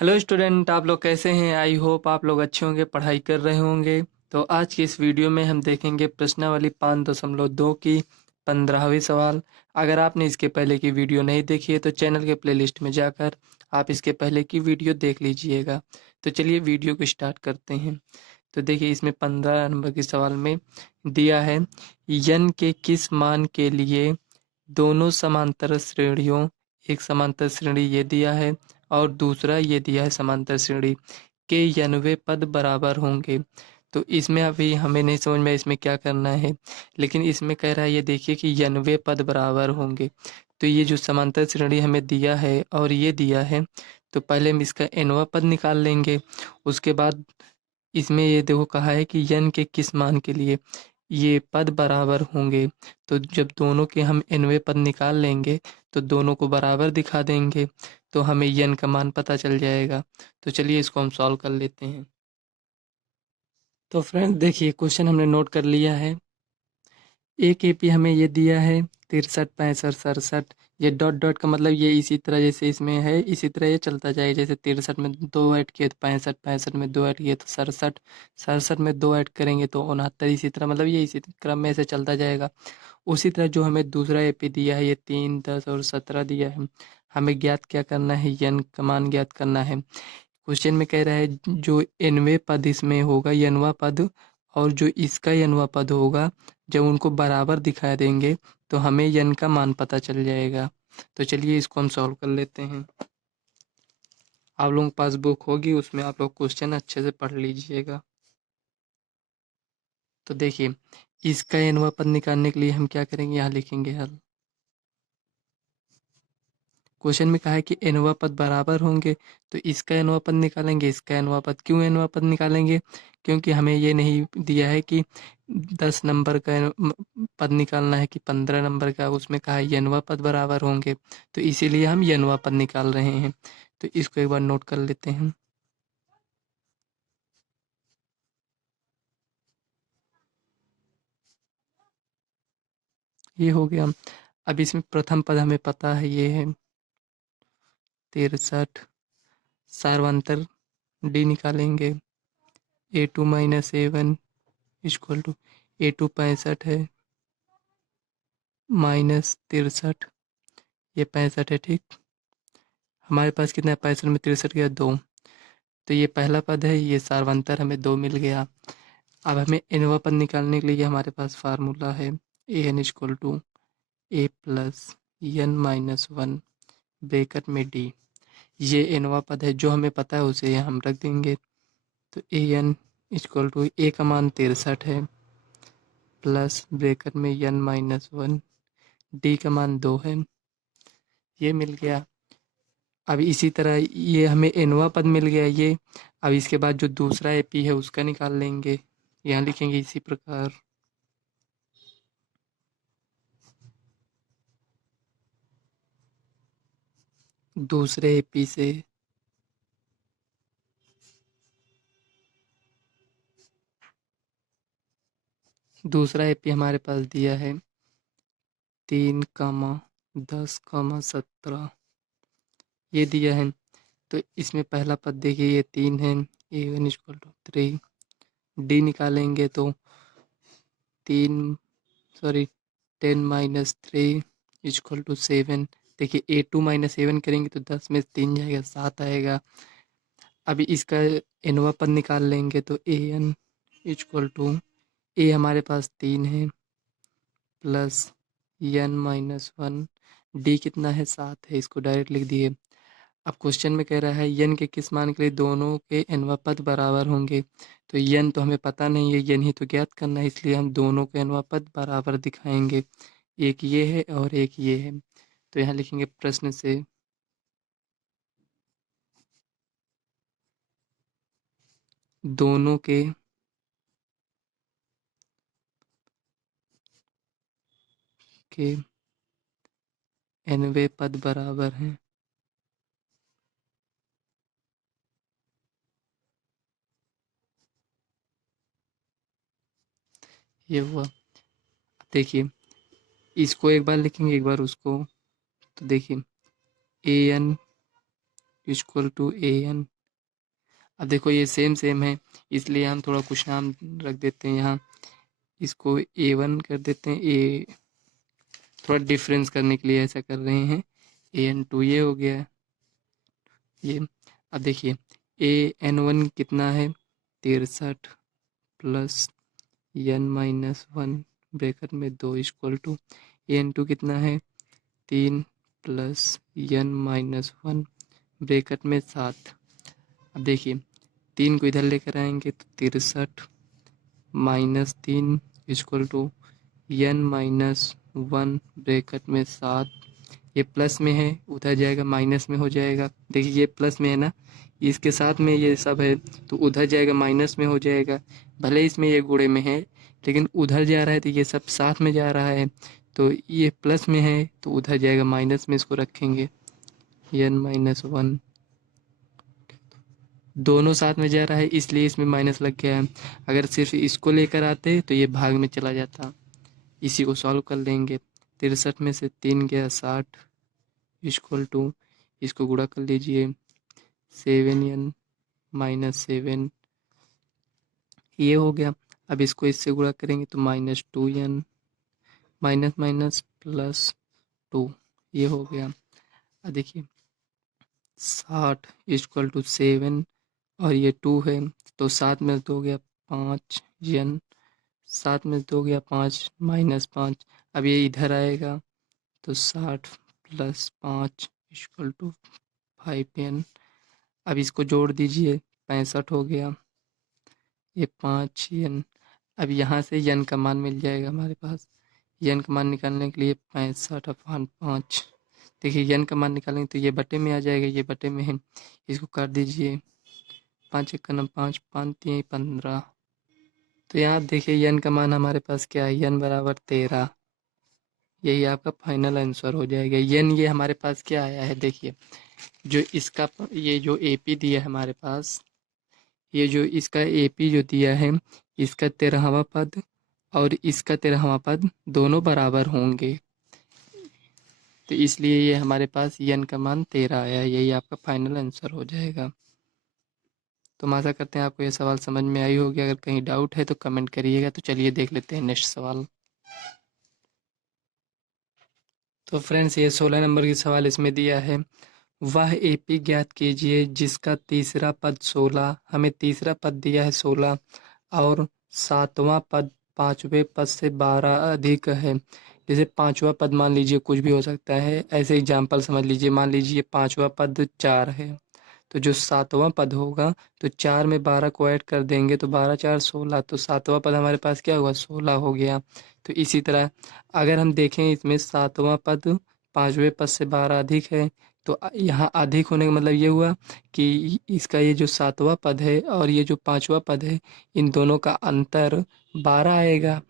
Hello student, आप लोग कैसे हैं? आई होप आप लोग अच्छे होंगे, पढ़ाई कर रहे होंगे। तो आज की इस वीडियो में हम देखेंगे प्रश्नावली 5.2 की 15वीं सवाल। अगर आपने इसके पहले की वीडियो नहीं देखी है तो चैनल के प्लेलिस्ट में जाकर आप इसके पहले की वीडियो देख लीजिएगा। तो चलिए वीडियो को स्टार्ट करते हैं। तो देखिए, इसमें 15 नंबर के सवाल में दिया है, यन के किस मान के लिए दोनों समांतर श्रेणियों, एक समांतर श्रेणी ये दिया है और दूसरा ये दिया है समांतर श्रेणी के यनवे पद बराबर होंगे। तो इसमें अभी हमें नहीं समझ में इसमें क्या करना है, लेकिन इसमें कह रहा है ये देखिए कि यनवे पद बराबर होंगे। तो ये जो समांतर श्रेणी हमें दिया है और ये दिया है, तो पहले हम इसका nवा पद निकाल लेंगे। उसके बाद इसमें ये देखो कहा है कि यन के किस मान के लिए ये पद बराबर होंगे। तो जब दोनों के हम nवे पद निकाल लेंगे तो दोनों को बराबर दिखा देंगे, तो हमें यन का मान पता चल जाएगा। तो चलिए इसको हम सॉल्व कर लेते हैं। तो फ्रेंड्स देखिए, क्वेश्चन हमने नोट कर लिया है। एक एपी हमें ये दिया है 63, 65, 67। ये डॉट डॉट का मतलब ये इसी तरह जैसे इसमें है इसी तरह ये चलता जाएगा। जैसे 63 में 2 ऐड किए तो 65, 65 में 2 ऐड किए तो 67, 67 में 2 ऐड करेंगे तो 69। इसी तरह मतलब ये इसी क्रम में ऐसे चलता जाएगा। उसी तरह जो हमें दूसरा एपी दिया है, ये 3, 10 और 17 दिया है। हमें ज्ञात क्या करना है? यन का मान ज्ञात करना है। क्वेश्चन में कह रहा है जो एनवे पद इसमें होगा यनवा पद, और जो इसका यनवा पद होगा, जब उनको बराबर दिखा देंगे तो हमें यन का मान पता चल जाएगा। तो चलिए इसको हम सॉल्व कर लेते हैं। आप लोगों के पास बुक होगी, उसमें आप लोग क्वेश्चन अच्छे से पढ़ लीजिएगा। तो देखिए, इसका यनवा पद निकालने के लिए हम क्या करेंगे, यहाँ लिखेंगे हल। क्वेश्चन में कहा है कि एनवा पद बराबर होंगे, तो इसका एनवा पद निकालेंगे, इसका एनवा पद। क्यों एनवा पद निकालेंगे? क्योंकि हमें ये नहीं दिया है कि 10 नंबर का पद निकालना है कि 15 नंबर का। उसमें कहा है एनवा पद बराबर होंगे, तो इसीलिए हम एनवा पद निकाल रहे हैं। तो इसको एक बार नोट कर लेते हैं। ये हो गया। अब इसमें प्रथम पद हमें पता है, ये है 63। सार्वंतर डी निकालेंगे। A2 - A1 equal to A2 65 है -63। ये 65 है, ठीक। हमारे पास कितना है? 65 में 63 गया 2। तो ये पहला पद है, ये सार्वंतर हमें 2 मिल गया। अब हमें इनवा पद निकालने के लिए हमारे पास फार्मूला है an equal to a plus n-1 bracket में d। ये इनवा पद है, जो हमें पता है उसे यहाँ हम रख देंगे। तो an इक्वल टू a का मान 63 है प्लस ब्रैकेट में n-1, d का मान 2 है। ये मिल गया। अब इसी तरह ये हमें एनवा पद मिल गया ये। अब इसके बाद जो दूसरा एपी है उसका निकाल लेंगे। यहाँ लिखेंगे इसी प्रकार। दूसरे एपी से दूसरा एपी हमारे पास दिया है 3, 10, 17 ये दिया है। तो इसमें पहला पद देखिए, ये 3 है। A1 equal to 3। डी निकालेंगे तो 3 10 - 3 इक्वल टू 7। देखिए A2 - A1 करेंगे तो 10 में 3 जाएगा, 7 आएगा। अभी इसका एनवा पद निकाल लेंगे तो an इक्वल टू ए हमारे पास 3 है प्लस n-1। डी कितना है? 7 है। इसको डायरेक्ट लिख दिए। अब क्वेश्चन में कह रहा है यन के किस मान के लिए दोनों के एनवा पद बराबर होंगे। तो यन तो हमें पता नहीं है, यन ही तो ज्ञात करना है, इसलिए हम दोनों के एनवा पद बराबर दिखाएंगे। एक ये है और एक ये है। तो यहाँ लिखेंगे प्रश्न से दोनों के एनवे पद बराबर हैं। ये हुआ। देखिए, इसको एक बार लिखेंगे, एक बार उसको। तो देखिए, A N equal to A N. अब देखो ये सेम सेम है, इसलिए हम थोड़ा कुछ नाम रख देते हैं यहाँ, इसको ए वन कर देते हैं, ए थोड़ा डिफरेंस करने के लिए ऐसा कर रहे हैं। ए एन टू ये हो गया ये। अब देखिए ए एन वन कितना है 63 plus N minus one bracket में 2 equal to A N two कितना है 3 plus N minus one bracket में 7। अब देखिए 3 को इधर लेकर आएंगे तो 63 minus 3 equal to N minus one bracket में 7। ये प्लस में है उधर जाएगा माइनस में हो जाएगा। देखिए ये प्लस में है ना, इसके साथ में ये सब है तो उधर जाएगा माइनस में हो जाएगा। भले इसमें ये गुणे में है लेकिन उधर जा रहा है तो ये सब साथ में जा रहा है, तो ये प्लस में है तो उधर जाएगा माइनस में, इसको रखेंगे एन माइनस वन। दोनों साथ में जा रहा है इसलिए इसमें माइनस लग गया है। अगर सिर्फ इसको लेकर आते तो ये भाग में चला जाता। इसी को सॉल्व कर लेंगे। 63 में से 3 गया 60 इक्वल टू, इसको गुणा कर लीजिए 7n माइनस 7 ये हो गया। अब इसको इससे गुणा करेंगे तो -2n माइनस माइनस प्लस 2 ये हो गया। अब देखिए 60 इक्वल टू 7 और ये 2 है तो 7 में 2 गया 5 n, 7 में 2 गया 5 माइनस 5। अब ये इधर आएगा तो 60 प्लस 5 इक्वल टू 5n। अब इसको जोड़ दीजिए 65 हो गया, ये 5 n। अब यहाँ से n का मान मिल जाएगा हमारे पास। n का मान निकालने के लिए 65/5, देखिए n का मान निकालेंगे तो ये बटे में आ जाएगा, ये बटे में है, इसको काट दीजिए 5 एक का 5 5 3 15। तो यहाँ देखिए n का मान हमारे पास क्या है, n बराबर 13। यही आपका फाइनल आंसर हो जाएगा। n ये हमारे पास क्या आया है, देखिए जो इसका ये जो AP दिया है हमारे पास, ये जो इसका AP जो दिया है इसका 13वां पद और इसका 13वां पद दोनों बराबर होंगे, तो इसलिए ये हमारे पास n का मान 13 आया। यही आपका फाइनल आंसर हो जाएगा। तो हम आशा करते हैं आपको ये सवाल समझ में आई होगी। अगर कहीं डाउट है तो कमेंट करिएगा। तो चलिए देख लेते हैं नेक्स्ट सवाल। तो फ्रेंड्स ये 16 नंबर की सवाल इसमें दिया है, वह AP ज्ञात कीजिए जिसका तीसरा पद 16, हमें तीसरा पद दिया है 16 और सातवां पद पांचवें पद से 12 अधिक है। जैसे पांचवा पद मान लीजिए कुछ भी हो सकता है, ऐसे एग्जाम्पल समझ लीजिए, मान लीजिए पांचवा पद 4 है तो जो सातवां पद होगा तो 4 में 12 को ऐड कर देंगे तो 12 4 16, तो सातवां पद हमारे पास क्या हुआ 16 हो गया। तो इसी तरह अगर हम देखें इसमें सातवां पद पांचवें पद से 12 अधिक है, तो यहाँ अधिक होने का मतलब ये हुआ कि इसका ये जो सातवां पद है और ये जो पांचवा पद है इन दोनों का अंतर 12 आएगा।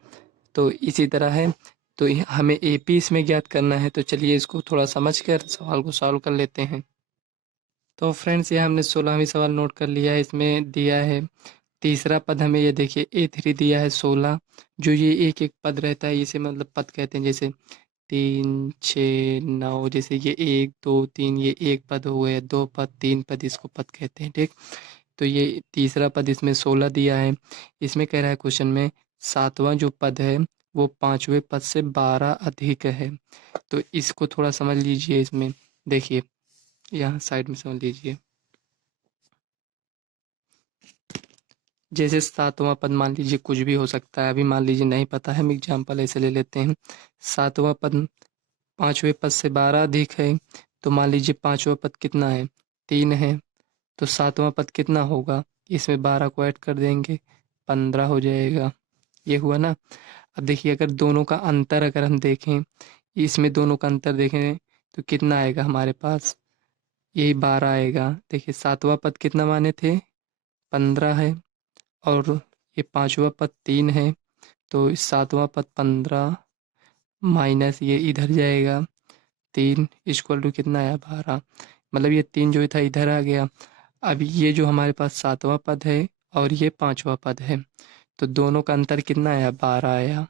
तो इसी तरह है, तो हमें AP इसमें ज्ञात करना है। तो चलिए इसको थोड़ा समझ कर सवाल को सॉल्व कर लेते हैं। तो फ्रेंड्स ये हमने 16वीं सवाल नोट कर लिया है। इसमें दिया है तीसरा पद, हमें ये देखिए A3 दिया है 16, जो ये एक एक पद रहता है इसे मतलब पद कहते हैं, जैसे 3 6 9, जैसे ये 1 2 3 ये एक पद हो गए, 2 पद 3 पद इसको पद कहते हैं, ठीक। तो ये तीसरा पद इसमें 16 दिया है। इसमें कह रहा है क्वेश्चन में सातवां जो पद है वो पांचवें पद से 12 अधिक है। तो इसको थोड़ा समझ लीजिए। इसमें देखिए यहाँ साइड में समझ लीजिए, जैसे सातवां पद मान लीजिए कुछ भी हो सकता है, अभी मान लीजिए नहीं पता है, हम एग्जाम्पल ऐसे ले लेते हैं। सातवां पद पांचवें पद से 12 अधिक है, तो मान लीजिए पांचवा पद कितना है 3 है, तो सातवां पद कितना होगा, इसमें 12 को ऐड कर देंगे 15 हो जाएगा। ये हुआ ना। अब देखिए अगर दोनों का अंतर अगर हम देखें, इसमें दोनों का अंतर देखें तो कितना आएगा हमारे पास, यही 12 आएगा। देखिए सातवां पद कितना माने थे 15 है और ये पांचवा पद 3 है, तो सातवां पद 15 माइनस ये इधर जाएगा 3 इक्वल टू कितना आया 12, मतलब ये 3 जो था इधर आ गया। अब ये जो हमारे पास सातवां पद है और ये पांचवा पद है, तो दोनों का अंतर कितना आया 12 आया।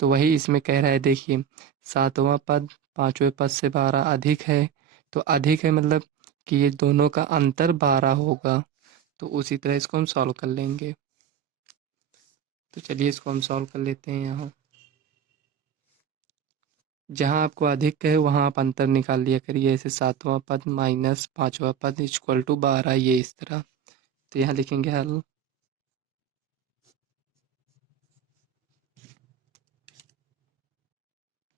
तो वही इसमें कह रहा है, देखिए सातवां पद पांचवें पद से 12 अधिक है, तो अधिक है मतलब कि ये दोनों का अंतर 12 होगा। तो उसी तरह इसको हम सॉल्व कर लेंगे। तो चलिए इसको हम सॉल्व कर लेते हैं। यहाँ जहाँ आपको अधिक है वहाँ आप अंतर निकाल लिया करिए। ऐसे 7वां पद माइनस 5वां पद इक्वल टू 12, ये इस तरह। तो यहाँ लिखेंगे हल।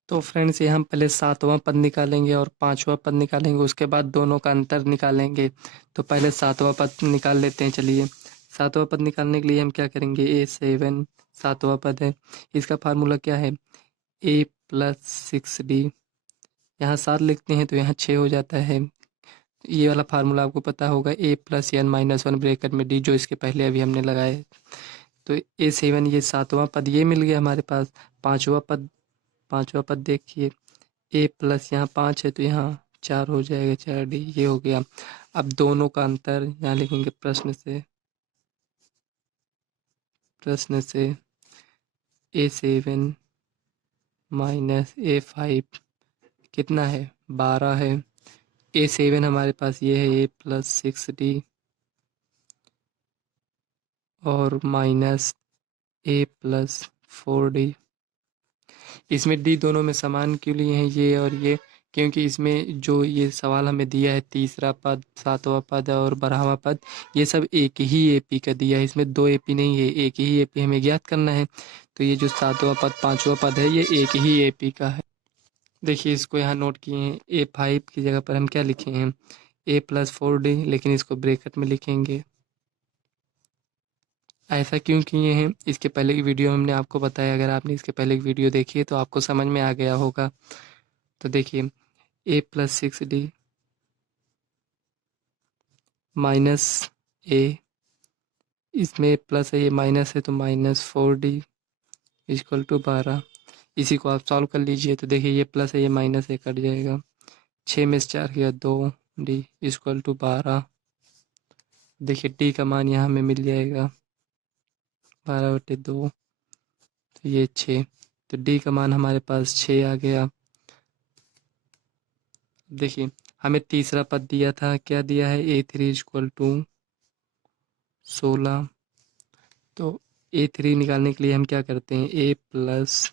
तो फ्रेंड्स यहाँ हम पहले 7वां पद निकालेंगे और 5वां पद निकालेंगे, उसके बाद दोनों का अंतर निकालेंगे। तो पहले 7वां पद निकाल लेते हैं। चलिए 7वां पद निकालने के लिए हम क्या करेंगे, A7 7वां पद है, इसका फार्मूला क्या है, A प्लस 6D। यहाँ 7 लिखते हैं तो यहाँ 6 हो जाता है। ये वाला फार्मूला आपको पता होगा, A plus n minus 1 bracket में D, जो इसके पहले अभी हमने लगाए। तो A7 ये 7वां पद ये मिल गया हमारे पास। 5वां पद देखिए, A प्लस यहाँ 5 है तो यहाँ 4 हो जाएगा, 4D ये हो गया। अब दोनों का अंतर यहाँ लिखेंगे प्रश्न से A7 माइनस A5 कितना है, 12 है। A7 हमारे पास ये है A प्लस 6D और माइनस A प्लस 4D। इसमें D दोनों में समान क्यों लिए हैं, ये और ये, क्योंकि इसमें जो ये सवाल हमें दिया है, तीसरा पद, 7वां पद और 12वां पद, ये सब एक ही AP का दिया है। इसमें 2 AP नहीं है, एक ही AP हमें ज्ञात करना है। तो ये जो 7वां पद 5वां पद है, ये एक ही AP का है। देखिए इसको यहाँ नोट किए हैं। A5 की जगह पर हम क्या लिखे हैं, A प्लस 4D, लेकिन इसको ब्रैकेट में लिखेंगे। ऐसा क्यों किए हैं, इसके पहले की वीडियो में हमने आपको बताया। अगर आपने इसके पहले की वीडियो देखी है तो आपको समझ में आ गया होगा। तो देखिए A plus 6D minus A, इसमें प्लस है, ये माइनस है, तो माइनस 4D इक्वल टू 12। इसी को आप सॉल्व कर लीजिए। तो देखिए ये प्लस है, ये माइनस है, कट जाएगा। 6 में से 4 गया 2D इक्वल टू 12। देखिए D का मान यहाँ हमें मिल जाएगा 12/2, तो ये 6। तो D का मान हमारे पास 6 आ गया। देखिए हमें तीसरा पद दिया था, क्या दिया है, A3 इक्वल टू 16। तो A3 निकालने के लिए हम क्या करते हैं, A plus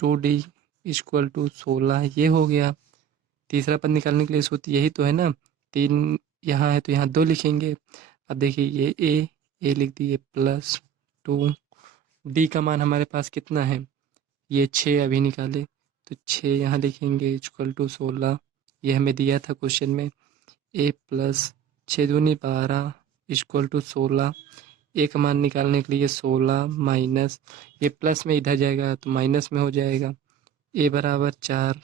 2D equal to 16, ये हो गया। तीसरा पद निकालने के लिए सूत्र यही तो है ना, 3 यहाँ है तो यहाँ 2 लिखेंगे। अब देखिए ये A लिख दिए प्लस 2, D का मान हमारे पास कितना है, ये 6 अभी निकाले, तो 6 यहाँ लिखेंगे इक्वल टू 16, ये हमें दिया था क्वेश्चन में। A प्लस 6 दूनी 12 इक्वल टू 16। A का मान निकालने के लिए 16 माइनस, ये प्लस में इधर जाएगा तो माइनस में हो जाएगा, A बराबर 4।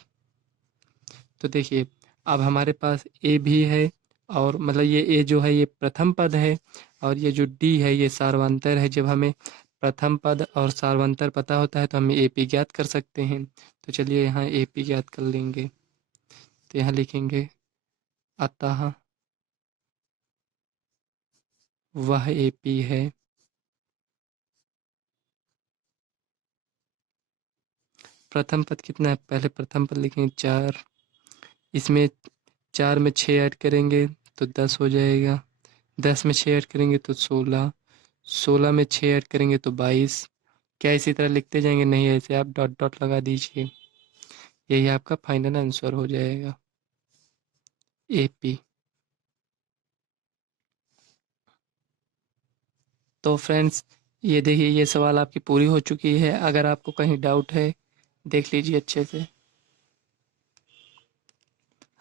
तो देखिए अब हमारे पास A भी है, और मतलब ये A जो है ये प्रथम पद है, और ये जो D है ये सार्वंतर है। जब हमें प्रथम पद और सार्वंतर पता होता है तो हम AP ज्ञात कर सकते हैं। तो चलिए यहाँ AP ज्ञात कर लेंगे। तो यहाँ लिखेंगे अतः वह AP है। प्रथम पद कितना है, पहले प्रथम पद लिखेंगे 4, इसमें 4 में 6 ऐड करेंगे तो 10 हो जाएगा, 10 में 6 ऐड करेंगे तो 16, 16 में 6 ऐड करेंगे तो 22। क्या इसी तरह लिखते जाएंगे, नहीं, ऐसे आप डॉट डॉट लगा दीजिए, यही आपका फाइनल आंसर हो जाएगा, AP। तो फ्रेंड्स ये देखिए ये सवाल आपकी पूरी हो चुकी है। अगर आपको कहीं डाउट है देख लीजिए अच्छे से,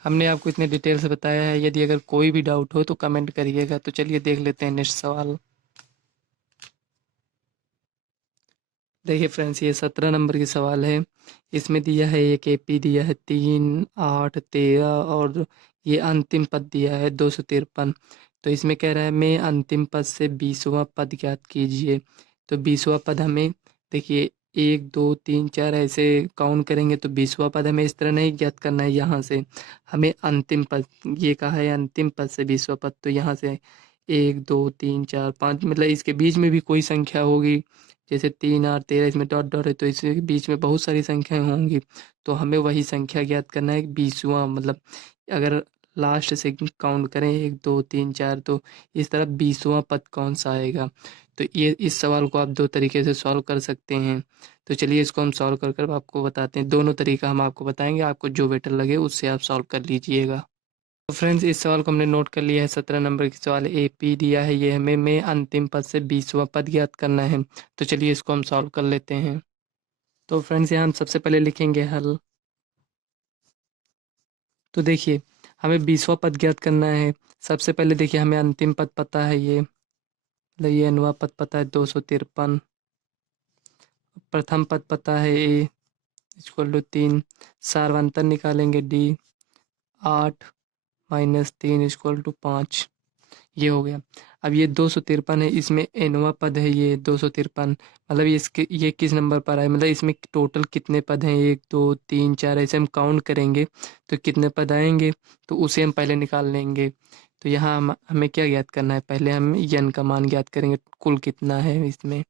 हमने आपको इतने डिटेल से बताया है। यदि अगर कोई भी डाउट हो तो कमेंट करिएगा। तो चलिए देख लेते हैं नेक्स्ट सवाल। देखिए फ्रेंड्स ये 17 नंबर की सवाल है। इसमें दिया है एक AP दिया है 3, 8, 13 और ये अंतिम पद दिया है 253। तो इसमें कह रहा है मैं अंतिम पद से 20वां पद ज्ञात कीजिए। तो 20वां पद हमें देखिए 1, 2, 3, 4 ऐसे काउंट करेंगे तो 20वां पद हमें इस तरह नहीं ज्ञात करना है। यहाँ से हमें अंतिम पद, ये कहा है अंतिम पद से 20वां पद, तो यहाँ से 1, 2, 3, 4, 5 मतलब इसके बीच में भी कोई संख्या होगी, जैसे 3, 8, 13 इसमें डॉट डॉट है तो इसके बीच में बहुत सारी संख्याएं होंगी। तो हमें वही संख्या ज्ञात करना है 20वां, मतलब अगर लास्ट से काउंट करें 1 2 3 4, तो इस तरफ 20वां पद कौन सा आएगा। तो ये इस सवाल को आप दो तरीके से सॉल्व कर सकते हैं। तो चलिए इसको हम सॉल्व कर कर आपको बताते हैं। दोनों तरीका हम आपको बताएंगे, आपको जो बेटर लगे उससे आप सॉल्व कर लीजिएगा। तो फ्रेंड्स इस सवाल को हमने नोट कर लिया है। 17 नंबर की सवाल ए पी दिया है, ये हमें में अंतिम पद से 20वां पद ज्ञात करना है। तो चलिए इसको हम सॉल्व कर लेते हैं। तो फ्रेंड्स यहाँ हम सबसे पहले लिखेंगे हल। तो देखिए हमें 20वां पद ज्ञात करना है। सबसे पहले देखिए हमें अंतिम पद पता है, ये मतलब ये nवां पद पता है 253। प्रथम पद पता है ए इक्वल टू 3। सारवंतर निकालेंगे डी 8 माइनस 3 इक्वल टू 5। ये हो गया। अब ये 253 है, इसमें nवां पद है ये 253, मतलब इसके ये किस नंबर पर आए, मतलब इसमें टोटल कितने पद हैं 1 2 3 4, ऐसे हम काउंट करेंगे तो कितने पद आएंगे, तो उसे हम पहले निकाल लेंगे। तो यहाँ हमें क्या ज्ञात करना है, पहले हम यन का मान ज्ञात करेंगे, कुल कितना है इसमें,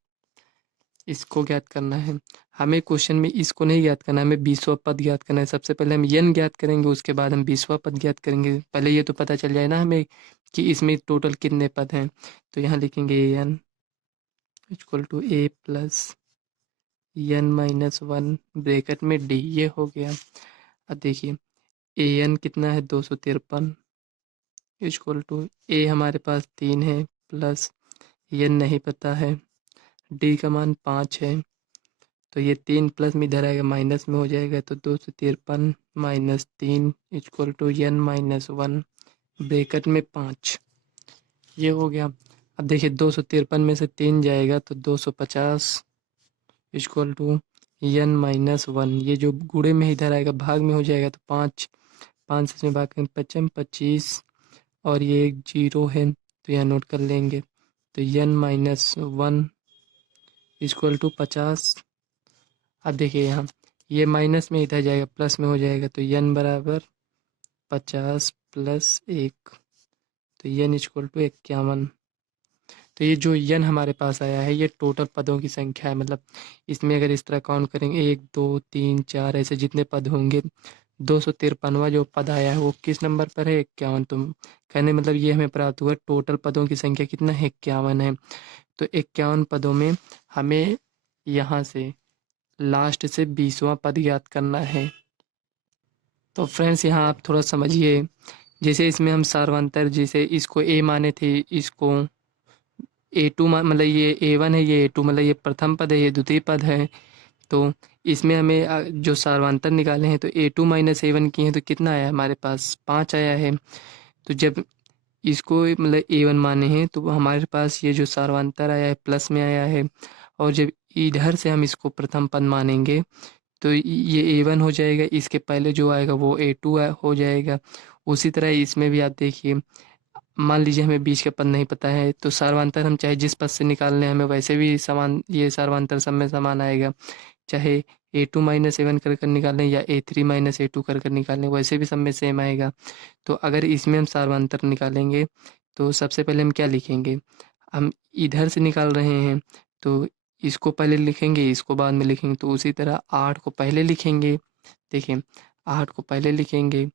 इसको ज्ञात करना है। हमें क्वेश्चन में इसको नहीं ज्ञात करना है, हमें 20वां पद ज्ञात करना है। सबसे पहले हम यन ज्ञात करेंगे, उसके बाद हम 20वां पद ज्ञात करेंगे। पहले ये तो पता चल जाए ना हमें कि इसमें टोटल कितने पद हैं। तो यहाँ लिखेंगे N equal to A plus N minus 1 bracket में डी, ये हो गया। अब देखिए ए एन कितना है 253 इक्वल टू ए हमारे पास 3 है प्लस एन नहीं पता है, डी का मान 5 है। तो ये 3 प्लस में इधर आएगा माइनस में हो जाएगा, तो 253 minus 3 equal to N minus 1 bracket में 5, ये हो गया। अब देखिए 253 में से 3 जाएगा तो 250 इक्वल टू एन माइनस 1, ये जो गुणे में इधर आएगा भाग में हो जाएगा, तो 5 5 से इसमें भाग करें 55 25, और ये एक जीरो है तो यहाँ नोट कर लेंगे। तो एन माइनस 1 इक्वल टू 50। अब देखिए यहाँ ये माइनस में इधर जाएगा प्लस में हो जाएगा, तो यन बराबर 50 प्लस 1, तो यन इक्वल टू 51। तो ये जो यन हमारे पास आया है ये टोटल पदों की संख्या है, मतलब इसमें अगर इस तरह काउंट करेंगे 1 2 3 4 ऐसे जितने पद होंगे, 253वां जो पद आया है वो किस नंबर पर है 51। तो कहने मतलब ये हमें प्राप्त हुआ टोटल पदों की संख्या कितना है 51 है। तो 51 पदों में हमें यहाँ से लास्ट से 20वां पद ज्ञात करना है। तो फ्रेंड्स यहाँ आप थोड़ा समझिए, जैसे इसमें हम सार्वंतर, जैसे इसको ए माने थे, इसको A2 मतलब ये A1 है, ये A2 मतलब ये प्रथम पद है, ये द्वितीय पद है। तो इसमें हमें जो सार्वंतर निकाले हैं तो A2 माइनस A1 किए हैं तो कितना आया हमारे पास 5 आया है। तो जब इसको मतलब A1 माने हैं तो हमारे पास ये जो सार्वंतर आया है प्लस में आया है, और जब इधर से हम इसको प्रथम पद मानेंगे तो ये A1 हो जाएगा, इसके पहले जो आएगा वो A2 हो जाएगा। उसी तरह इसमें भी आप देखिए, मान लीजिए हमें बीच का पद नहीं पता है तो सार्वंतर हम चाहे जिस पद से निकाल लें हमें वैसे भी समान, ये सार्वंतर सब में समान आएगा। चाहे A2 माइनस A1 कर कर निकालें या A3 माइनस A2 कर कर निकालें, वैसे भी सब में सेम आएगा। तो अगर इसमें हम सार्वंतर निकालेंगे तो सबसे पहले हम क्या लिखेंगे, हम इधर से निकाल रहे हैं तो इसको पहले लिखेंगे, इसको बाद में लिखेंगे। तो उसी तरह 8 को पहले लिखेंगे, देखिए 8 को पहले लिखेंगे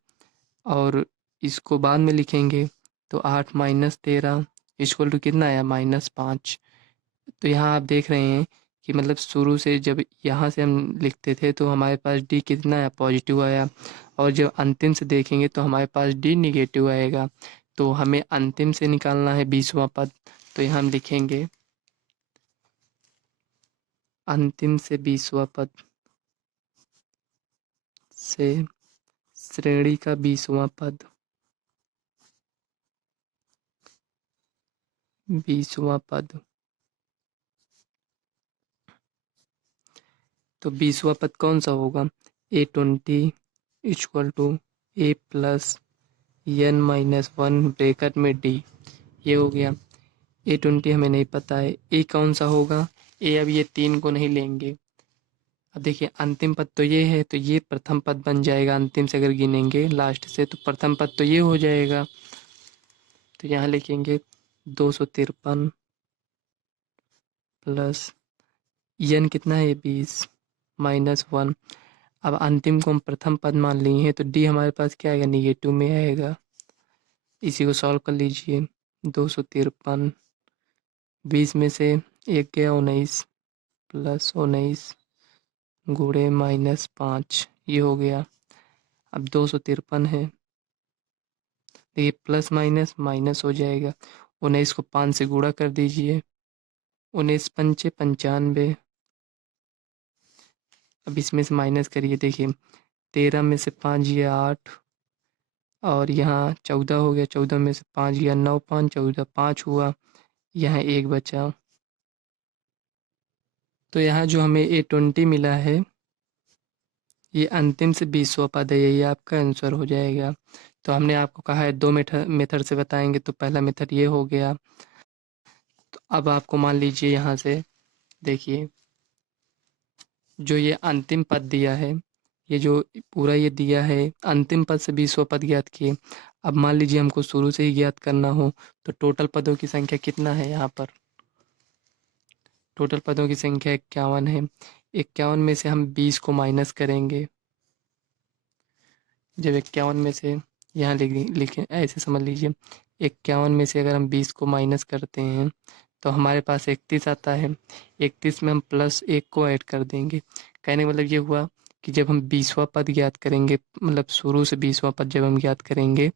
और इसको बाद में लिखेंगे। तो 8 माइनस 13 इक्वल टू कितना आया -5। तो यहाँ आप देख रहे हैं कि मतलब शुरू से जब यहाँ से हम लिखते थे तो हमारे पास डी कितना आया पॉजिटिव आया, और जब अंतिम से देखेंगे तो हमारे पास डी निगेटिव आएगा। तो हमें अंतिम से निकालना है 20वां पद, तो यहाँ हम लिखेंगे अंतिम से 20वां पद से श्रेणी का 20वां पद, 20वां पद। तो 20वां पद कौन सा होगा, A20 equal to A plus N minus 1 bracket में डी, ये हो गया। A20 हमें नहीं पता है, ए कौन सा होगा, ए अब ये 3 को नहीं लेंगे। अब देखिए अंतिम पद तो ये है, तो ये प्रथम पद बन जाएगा, अंतिम से अगर गिनेंगे लास्ट से तो प्रथम पद तो ये हो जाएगा। तो यहाँ लिखेंगे 253 प्लस एन कितना है 20 माइनस 1। अब अंतिम को हम प्रथम पद मान लिए हैं तो डी हमारे पास क्या आएगा निगेटिव में आएगा। इसी को सॉल्व कर लीजिए। 253, 20 में से 1 गया 19 प्लस 19 गुणे -5, ये हो गया। अब 253 है, देखिए प्लस माइनस माइनस हो जाएगा। 19 को 5 से गुणा कर दीजिए, 19 पंचे 95। अब इसमें से माइनस करिए, देखिए 13 में से 5 गया 8 और यहाँ 14 हो गया, 14 में से 5 गया 9, 5 14, 5 हुआ, यहाँ 1 बचा। तो यहाँ जो हमें A20 मिला है ये अंतिम से 20वां पद है, यही आपका आंसर हो जाएगा। तो हमने आपको कहा है 2 मेथड से बताएंगे, तो पहला मेथड ये हो गया। तो अब आपको मान लीजिए यहाँ से देखिए जो ये अंतिम पद दिया है, ये जो पूरा ये दिया है अंतिम पद से 20वां पद ज्ञात किए। अब मान लीजिए हमको शुरू से ही ज्ञात करना हो तो टोटल पदों की संख्या कितना है, यहाँ पर टोटल पदों की संख्या 51 है। 51 में से हम 20 को माइनस करेंगे। जब 51 में से यहाँ लिखें ऐसे समझ लीजिए, 51 में से अगर हम 20 को माइनस करते हैं तो हमारे पास 31 आता है। 31 में हम +1 को ऐड कर देंगे। कहने का मतलब ये हुआ कि जब हम 20वां पद ज्ञात करेंगे, मतलब शुरू से 20वां पद जब हम ज्ञात करेंगे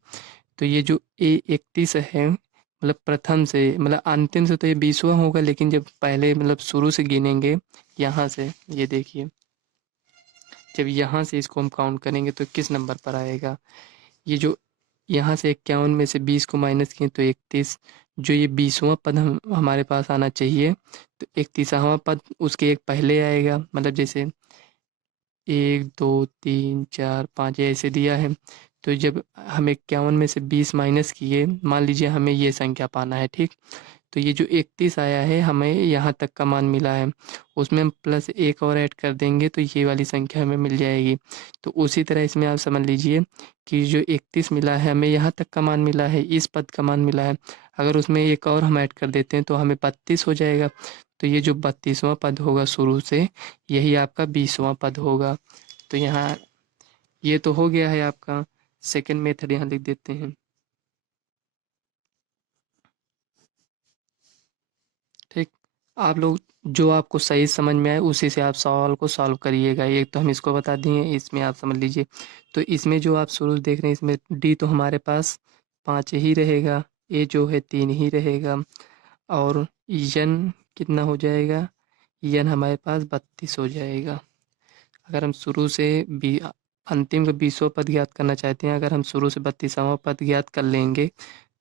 तो ये जो A31 है, मतलब प्रथम से मतलब अंतिम से तो ये 20वां होगा, लेकिन जब पहले मतलब शुरू से गिनेंगे यहाँ से, ये देखिए जब यहाँ से इसको हम काउंट करेंगे तो किस नंबर पर आएगा। ये जो यहाँ से 51 में से 20 को माइनस किए तो 31, जो ये 20वां पद हमारे पास आना चाहिए, तो 31वां पद उसके एक पहले आएगा। मतलब जैसे 1 2 3 4 5 ऐसे दिया है, तो जब हम 51 में से 20 माइनस किए, मान लीजिए हमें ये संख्या पाना है, ठीक। तो ये जो 31 आया है हमें यहाँ तक का मान मिला है, उसमें हम +1 और ऐड कर देंगे तो ये वाली संख्या हमें मिल जाएगी। तो उसी तरह इसमें आप समझ लीजिए कि जो 31 मिला है हमें यहाँ तक का मान मिला है, इस पद का मान मिला है, अगर उसमें एक और हम ऐड कर देते हैं तो हमें 32 हो जाएगा। तो ये जो 32वां पद होगा शुरू से, यही आपका 20वां पद होगा। तो यहाँ ये तो हो गया है आपका। सेकंड मेथड यहाँ लिख देते हैं, ठीक। आप लोग जो आपको सही समझ में आए उसी से आप सवाल को सॉल्व करिएगा। एक तो हम इसको बता दिए, इसमें आप समझ लीजिए। तो इसमें जो आप शुरू से देख रहे हैं इसमें डी तो हमारे पास 5 ही रहेगा, ए जो है 3 ही रहेगा, और यन कितना हो जाएगा, यन हमारे पास 32 हो जाएगा। अगर हम शुरू से बी अंतिम का 20वां पद ज्ञात करना चाहते हैं, अगर हम शुरू से 32वां पद ज्ञात कर लेंगे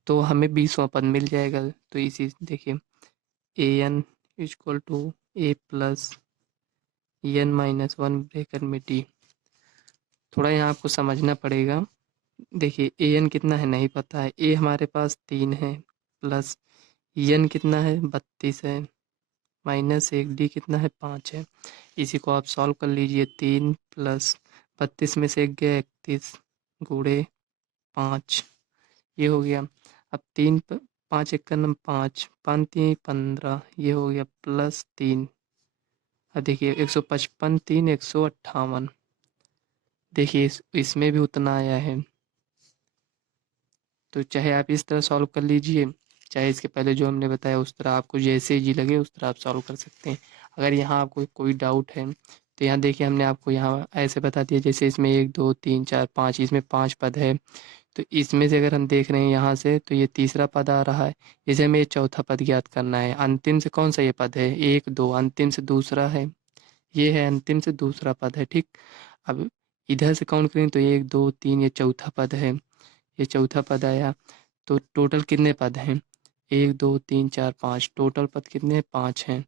तो हमें 20वां पद मिल जाएगा। तो इसी देखिए an equal to a plus n-1 bracket में d। थोड़ा यहाँ आपको समझना पड़ेगा। देखिए an कितना है नहीं पता है, a हमारे पास 3 है, प्लस n कितना है 32 है, -1 d कितना है 5 है। इसी को आप सॉल्व कर लीजिए। 3 प्लस 32 में से 1 गया 31 गुणे 5, ये हो गया। अब 3 5 1 5, 5 3 15, ये हो गया +3। अब देखिए 155 3 158, देखिए इसमें भी उतना आया है। तो चाहे आप इस तरह सॉल्व कर लीजिए, चाहे इसके पहले जो हमने बताया उस तरह, आपको जैसे जी लगे उस तरह आप सॉल्व कर सकते हैं। अगर यहाँ आपको कोई डाउट है तो यहाँ देखिए हमने आपको यहाँ ऐसे बता दिया, जैसे इसमें 1 2 3 4 5, इसमें 5 पद है, तो इसमें से अगर हम देख रहे हैं यहाँ से तो ये तीसरा पद आ रहा है, इसे हमें ये चौथा पद ज्ञात करना है। अंतिम से कौन सा ये पद है, 1 2, अंतिम से दूसरा है, ये है अंतिम से दूसरा पद है, ठीक। अब इधर से काउंट करें तो 1 2 3, ये चौथा पद है, ये चौथा पद आया। तो टोटल कितने पद हैं, 1 2 3 4 5, टोटल पद कितने हैं 5 हैं।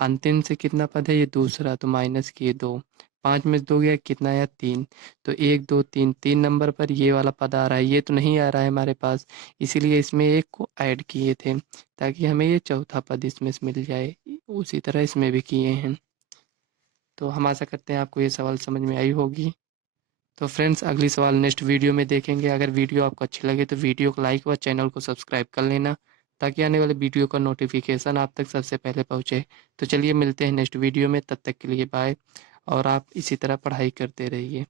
अंतिम से कितना पद है, ये दूसरा, तो माइनस किए 2, 5 में से 2 गया कितना आया 3। तो 1 2 3, 3 नंबर पर ये वाला पद आ रहा है, ये तो नहीं आ रहा है हमारे पास, इसीलिए इसमें एक को ऐड किए थे ताकि हमें ये चौथा पद इसमें से मिल जाए। उसी तरह इसमें भी किए हैं। तो हम आशा करते हैं आपको ये सवाल समझ में आई होगी। तो फ्रेंड्स अगली सवाल नेक्स्ट वीडियो में देखेंगे। अगर वीडियो आपको अच्छी लगे तो वीडियो को लाइक व चैनल को सब्सक्राइब कर लेना, ताकि आने वाले वीडियो का नोटिफिकेशन आप तक सबसे पहले पहुँचे। तो चलिए मिलते हैं नेक्स्ट वीडियो में, तब तक के लिए बाय, और आप इसी तरह पढ़ाई करते रहिए।